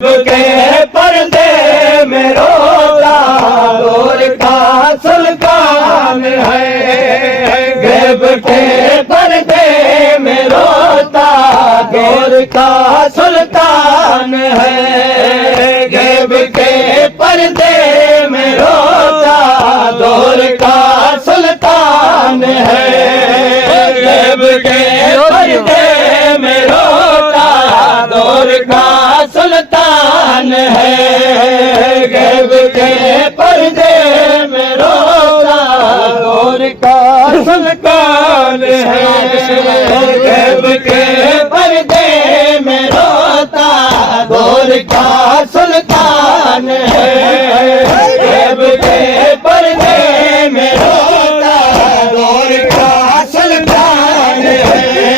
के पर्दे में रोता दौर का सुल्तान है। गैब के पर्दे में रोता दौर का सुल्तान है। गैब के पर्दे में रोता दौर का सुल्तान है। गैब के पर्दे में रोता दौर का सुल्तान है। गैब के पर्दे में रोता दौर का सुल्तान है। गैब के पर्दे में रोता दौर का सुल्तान है। गैब के पर्दे में रोता दौर का सुल्तान है।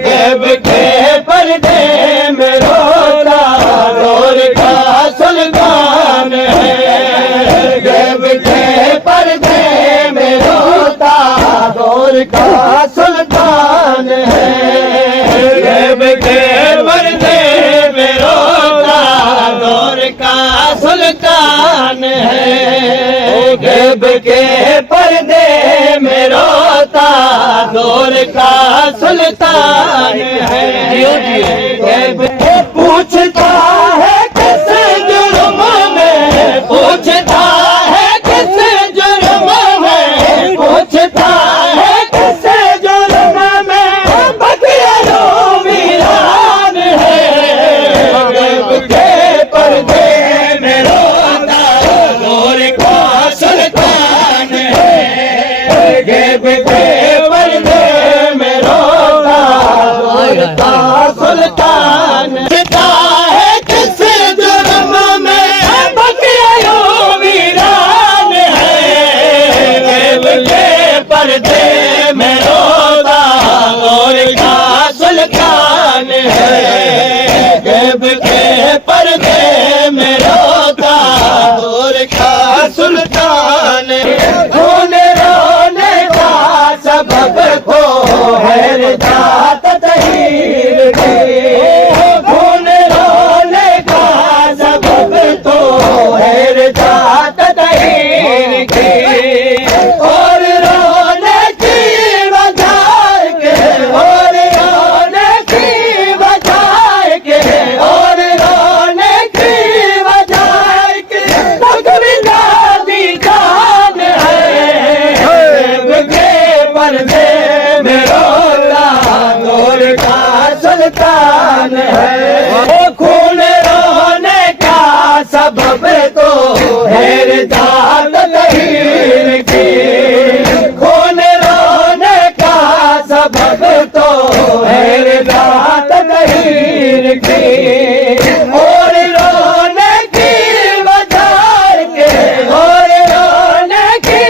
गैब के पर्दे में रोता दौर का सुल्तान है। गैब के पर्दे में रोता दौर का सुल्तान है। गैब के पर्दे में रोता दौर का सुल्तान है। गैब के पर्दे में रोता दौर का सुल्तान है। गैब के पूछता है किस जुर्म में, पूछता है किस जुर्म में, पूछता है किस जुर्म में बतिया वीरान है। गैब के पर्दे में रोता दौर का सुल्तान है। गैब के पर्दे में रोता दौर का सुल्तान है। किस जुर्म में बतिया वीरान है। गैब के पर्दे में रोता दौर का सुल्तान है। गैब के पर्दे में रोता दौर का सुल्तान है। खून रोने का सबब को है जात तहीर की। खून रोने का सबब तो है जात तहीर की। और रोने की वजह के, और रोने की वजह के, और रोने की वजह के तकरीदा दी जान है। गैब के पर्दे में रोता दौर का सुल्तान है। वो खून रोने का सबब तो है जात तहीर की। खून रोने का सबब तो है जात तहीर की। और रोने की वजह के, और रोने की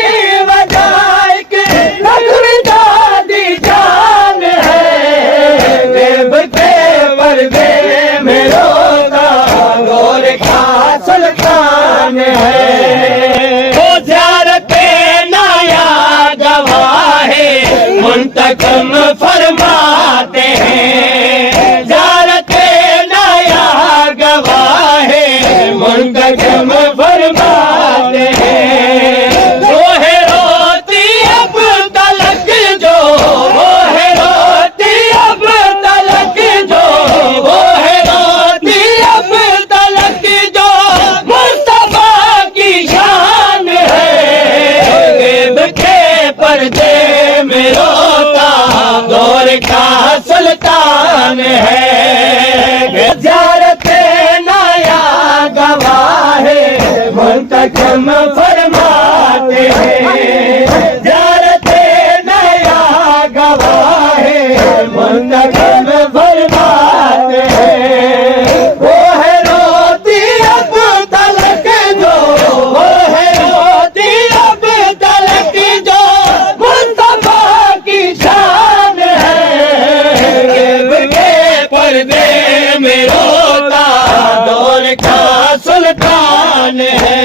वजह के तकरीदा दी जान है। गैब के पर्दे में रोता दौर का सुल्तान है। वो ज़ियारते नाया गवाहे मुंतकम फरमाते हैं। ज़ियारते नाया गवाहे मुंतकम फरमाते हैं। वो है रोती अब तलक जो, वो है रोती अब तलक जो, वो है रोती अब तलक जो मुस्तफा की शान है। गैब के पर्दे में रोता दौर का सुल्तान है। ज़ियारते नाया गवाहे मुंतकम फरमाते हैं। ज़ियारते नाया गवाहे मुंतकम फरमाते हैं। वो है रोती अब तलक जो, वो है रोती अब तलक जो मुस्तफा की शान है। गैब के पर्दे में रोता दौर का सुल्तान है।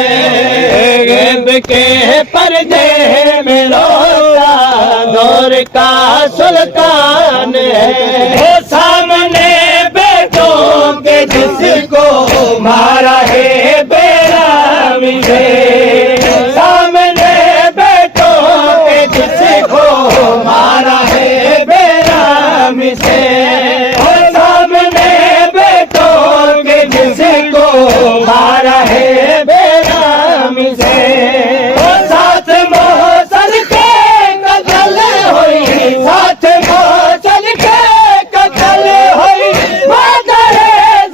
गैब के पर्दे में रोता दौर का सुल्तान है। वो सामने बैठो के जिसको जिसको मारा है बेरामी से, सामने बैठो के जिसको मारा है बेरामी से, सामने बैठो के जिसको मारा है बेरामी से, साथ मौसल के कतल हुई, साथ मौसल के कतल हुई, मादर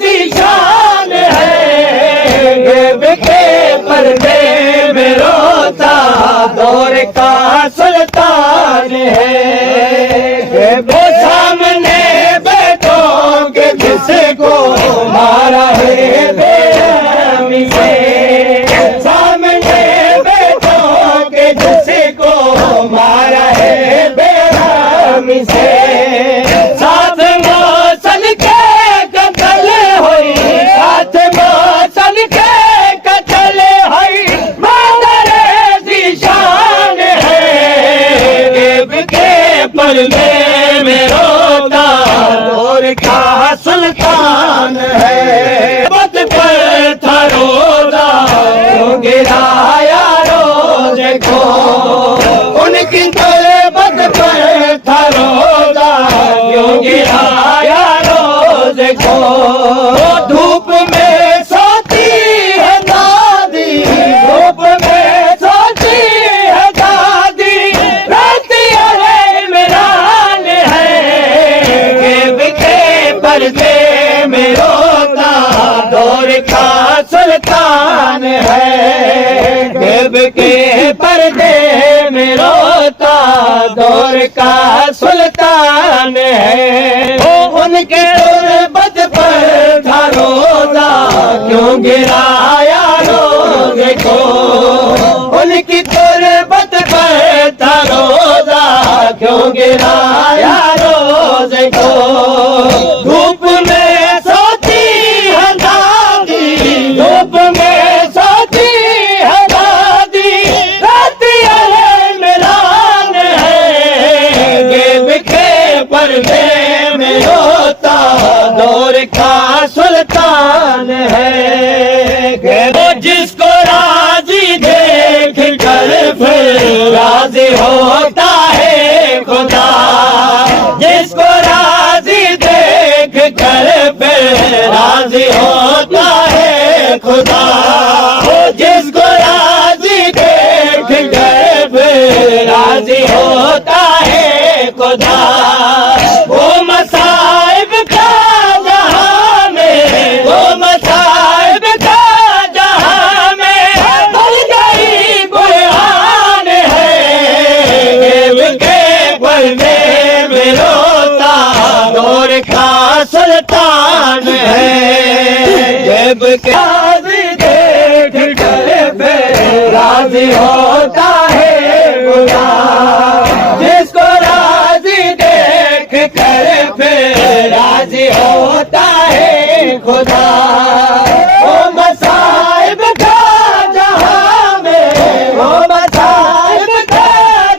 ज़ीशान है, गैब के पर्दे में रोता दौर का सुल्तान है, वो सामने बैठो के जिसको मारा है बेरामी से, सामने बैठो के जिसको मारा है बेरामी से, साथ मौसल के कतल हुई, साथ मौसल के कतल हुई, मादर ज़ीशान है, गैब के पर्दे में रोता दौर का सुल्तान है, बद पर था रोजा क्यों गिराया रोजे को, उनकी बद पर था रोजा क्यों गिराया रोजे को, धूप में सोती है दादी, धूप में सोती है दादी, रात इमरान है, गैब के पर्दे में रोता दौर का सुल्तान है, गैब के पर्दे में रोता दौर का सुल्तान है, ओ उनके बद पर था रोजा क्यों गिराया रोजे को, उनकी बद पर था रोजा क्यों गिराया रोजे को, धूप में सोती है दादी, धूप में सोती है दादी, रात इमरान है, गैब के पर्दे में रोता दौर का सुल्तान है, वो जिसको राजी देख कर फिर राजी होता है खुदा, जिसको राजी देख कर फिर राजी होता है खुदा, वो जिसको राजी देख कर फिर राजी होता है खुदा, वो मसाइब का जहां में, वो मसाइब का जहां में भर गई कुरान है, गैब के पर्दे में रोता दौर का सुल्तान है, गैब के राजी देख कर फिर राजी होता है खुदा, जिसको राजी देख कर फिर राजी होता है खुदा, वो मसाइब का जहां में, वो मसाइब का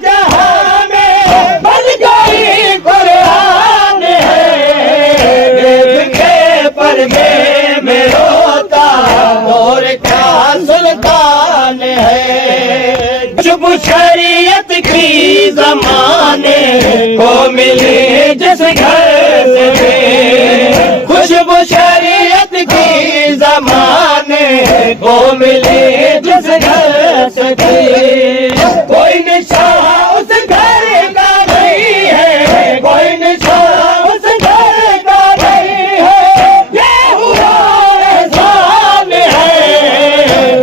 जहां में बन गई कुरान है, गैब के पर्दे में रोता दौर का सुल्तान है, खुशबू शरीयत की जमाने को मिली जिस घर से, खुशबू शरीयत की जमाने को मिली जिस घर से, कोई निशान उस घर का नहीं है, कोई निशान उस घर का नहीं है, ये हुआ एहसान है,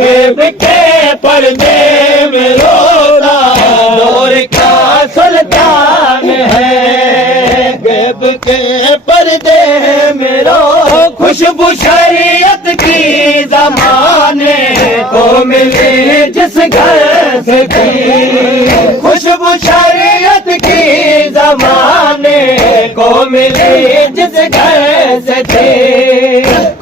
गैब के पर्दे में रोता दौर का सुल्तान है, गैब के पर्दे में रो, खुशबू शरीयत की जमाने को मिली जिस घर से थी, खुशबू शरीयत की जमाने को मिली जिस घर से थी,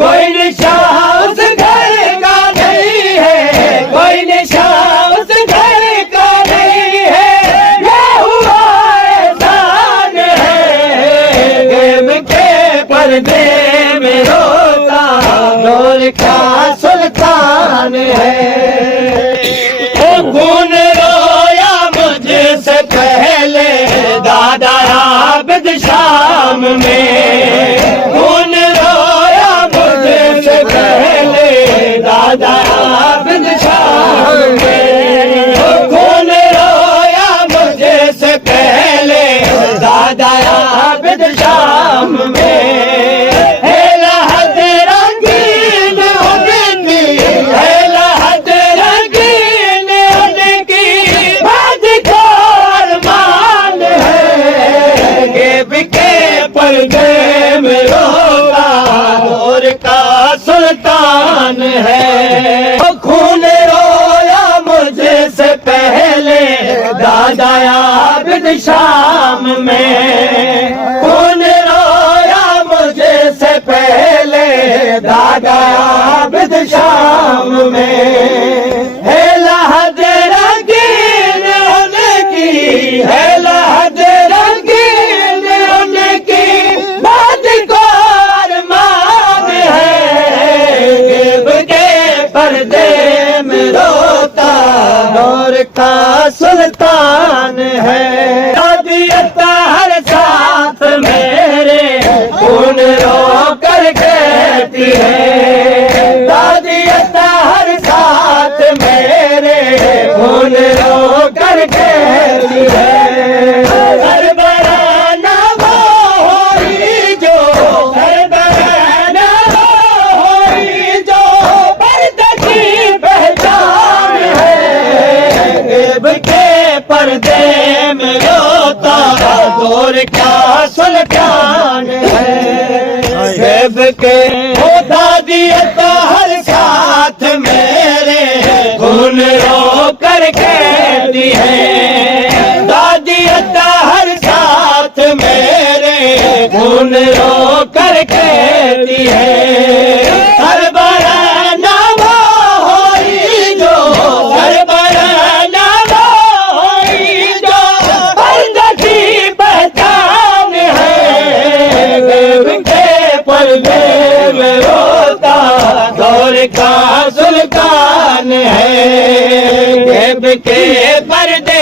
कोई निशान उस घर का नहीं है, कोई निशान उस घर का नहीं है, ये हुआ एहसान है, गैब के पर्दे में रोता का सुल्तान है। खून रोया मुझसे पहले दादा आबिद शाम में, खून रोया मुझसे पहले दादा आबिद शाम में, खून रोया मुझसे पहले दादा आबिद शाम में। है लहद रंगीन उनकी, है लहद रंगीन उनकी, बादशाह मान है। गेब के पर्दे में रोता दौर का सुल्तान है। खून रोया मुझसे पहले दादा आबिद शाम में, खून रोया मुझसे पहले दादा आबिद शाम में। है लहद रंगीन उनकी, है लहद रंगीन उनकी, बात को अरमान है। गिब के पर्दे में रोता दौर का सुल्तान है। दादियत हर साथ मेरे खून रो कर कहती है, दादियत हर साथ मेरे खून रो कर कहती है। सरबरा ना वो होई जो, सरबरा ना वो होई जो, पर्दे की पहचान है। गिब के पर्दे में रोता दौर का सुल्तान है। गिब के दादियत हर साथ मेरे खून रो कर कहती है, दादियत हर साथ मेरे खून रो कर कहती है। सरबरा ना वो होई जो, सरबरा ना वो होई जो, पर्दे की पहचान है। गिब के पर्दे में रोता दौर का सुल्तान है। गिब के पर्दे